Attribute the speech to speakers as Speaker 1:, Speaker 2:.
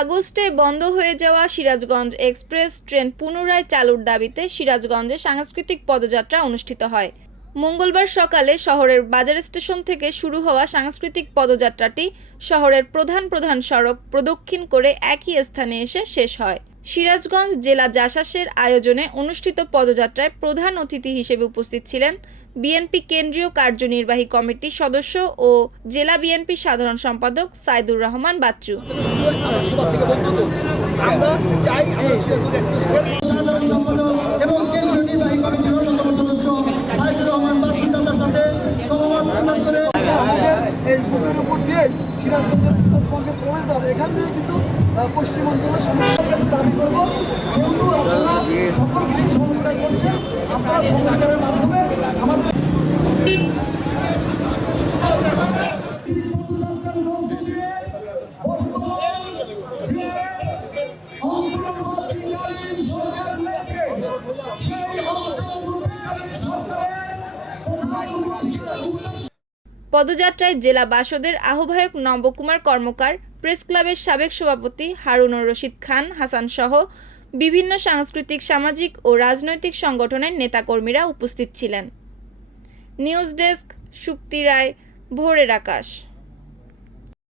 Speaker 1: আগস্টে বন্ধ হয়ে যাওয়া সিরাজগঞ্জ এক্সপ্রেস ট্রেন পুনরায় চালুর দাবিতে সিরাজগঞ্জে সাংস্কৃতিক পদযাত্রা অনুষ্ঠিত হয়। মঙ্গলবার সকালে শহরের বাজার স্টেশন থেকে শুরু হওয়া সাংস্কৃতিক পদযাত্রাটি শহরের প্রধান প্রধান সড়ক প্রদক্ষিণ করে একই স্থানে এসে শেষ হয়। সিরাজগঞ্জ জেলা জাসাসের আয়োজনে অনুষ্ঠিত পদযাত্রায় প্রধান অতিথি হিসেবে উপস্থিত ছিলেন বিএনপি কেন্দ্রীয় কার্যনির্বাহী কমিটির সদস্য ও জেলা বিএনপি সাধারণ সম্পাদক সাইদুর রহমান বাচ্চু।
Speaker 2: দিয়ে সিরাজগঞ্জের উত্তরবঙ্গের প্রবেশদ্বার, এখান থেকে কিন্তু পশ্চিমাঞ্চলের সমাজের কাছে দাবি করব। যেহেতু আপনারা সকল কিছু সংস্কার করছেন, আপনারা সংস্কারের মাধ্যমে আমাদের
Speaker 1: পদযাত্রায় জেলা বাসদের আহ্বায়ক নবকুমার কর্মকার, প্রেস ক্লাবের সাবেক সভাপতি হারুনুর রশিদ খান, হাসান সহ বিভিন্ন সাংস্কৃতিক, সামাজিক ও রাজনৈতিক সংগঠনের নেতাকর্মীরা উপস্থিত ছিলেন। নিউজ ডেস্ক, সুপ্তি রায়, ভোরের আকাশ।